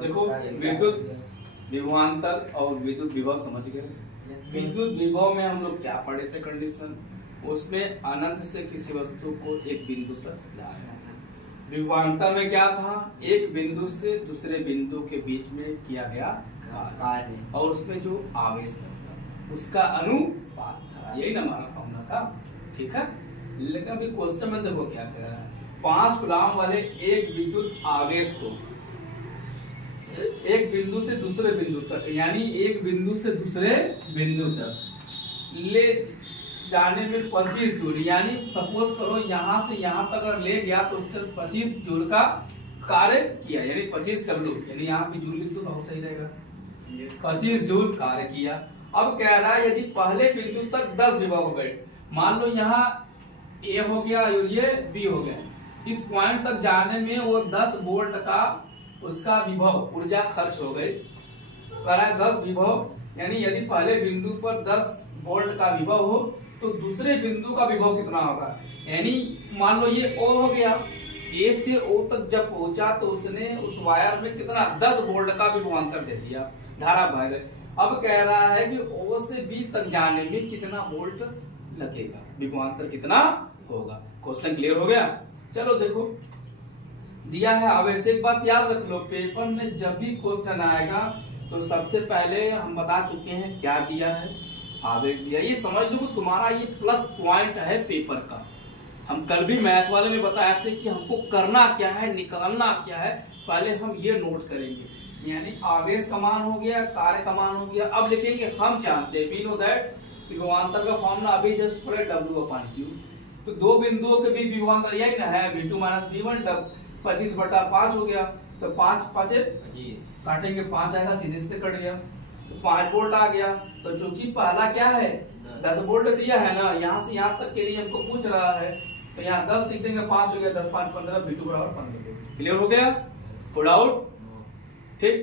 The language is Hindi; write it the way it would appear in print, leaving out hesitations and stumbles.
देखो विद्युत विभवांतर और विद्युत विभव समझ गए। विद्युत विभव में हम लोग क्या पढ़े थे कंडीशन, उसमें अनंत से किसी वस्तु को एक बिंदु तक लाया। विभवांतर में क्या था, एक बिंदु से दूसरे बिंदु के बीच में किया गया कार्य और उसमें जो आवेश था उसका अनुपात था। यही ना हमारा फॉर्मूला था, ठीक है। लेकिन अभी क्वेश्चन में देखो क्या कह रहा है, 5 कूलम वाले एक विद्युत आवेश को एक बिंदु से दूसरे बिंदु तक, यानी एक बिंदु से दूसरे बिंदु तक ले जाने में 25 जूल, यानी सपोज करो यहाँ से यहाँ तक अगर ले गया तो सिर्फ 25 जूल का कार्य किया, यानी 25 कर लो, यानी यहाँ पे जूल लिख दो बहुत सही रहेगा। 25 जूल कार्य किया। अब कह रहा है यदि पहले बिंदु तक 10 विभव हो गए, मान लो यहाँ ए हो गया और ये बी हो गया, इस पॉइंट तक जाने में वो 10 वोल्ट का उसका विभव ऊर्जा खर्च हो गई। कह रहा है 10 विभव, यानी यदि पहले बिंदु पर 10 वोल्ट का विभव हो तो दूसरे बिंदु का विभव कितना होगा, यानी मान लो ये ओ हो गया, ए से ओ तक जब पहुंचा तो उसने उस वायर में कितना 10 वोल्ट का विभवांतर दे दिया, धारा बह गई। अब कह रहा है कि ओ से बी तक जाने में कितना वोल्ट लगेगा, विभवांतर कितना होगा। क्वेश्चन क्लियर हो गया। चलो देखो दिया है। अब ऐसे एक बात याद रख लो, पेपर में जब भी क्वेश्चन आएगा तो सबसे पहले हम बता चुके हैं क्या दिया है, आवेश दिया। ये समझ लो तुम्हारा ये प्लस पॉइंट है पेपर का। हम कल भी मैथ वाले में बताए थे कि हमको करना क्या है, निकालना क्या है, पहले हम ये नोट करेंगे। यानी आवेश का मान हो गया, कार्य का मान हो गया। अब लिखेंगे हम जानते हैं, वी नो दैट विभवांतर का फॉर्मूला अभी जस्ट पढ़े W/Q। तो दो बिंदुओं के बीच विभवांतर यही ना है, V2 - V1 25/5 हो गया। तो 5 5 25 काटेंगे, 5 आएगा, सीधे सीधे कट गया, तो 5 वोल्ट आ गया। तो चूंकि पहला क्या है 10 वोल्ट दिया है ना, यहाँ से यहाँ तक के लिए हमको पूछ रहा है, तो यहाँ 10 लिख देंगे, 5 हो गया, 10 5 15, V2 = 15 वोल्ट। क्लियर हो गया? पुट आउट, ठीक।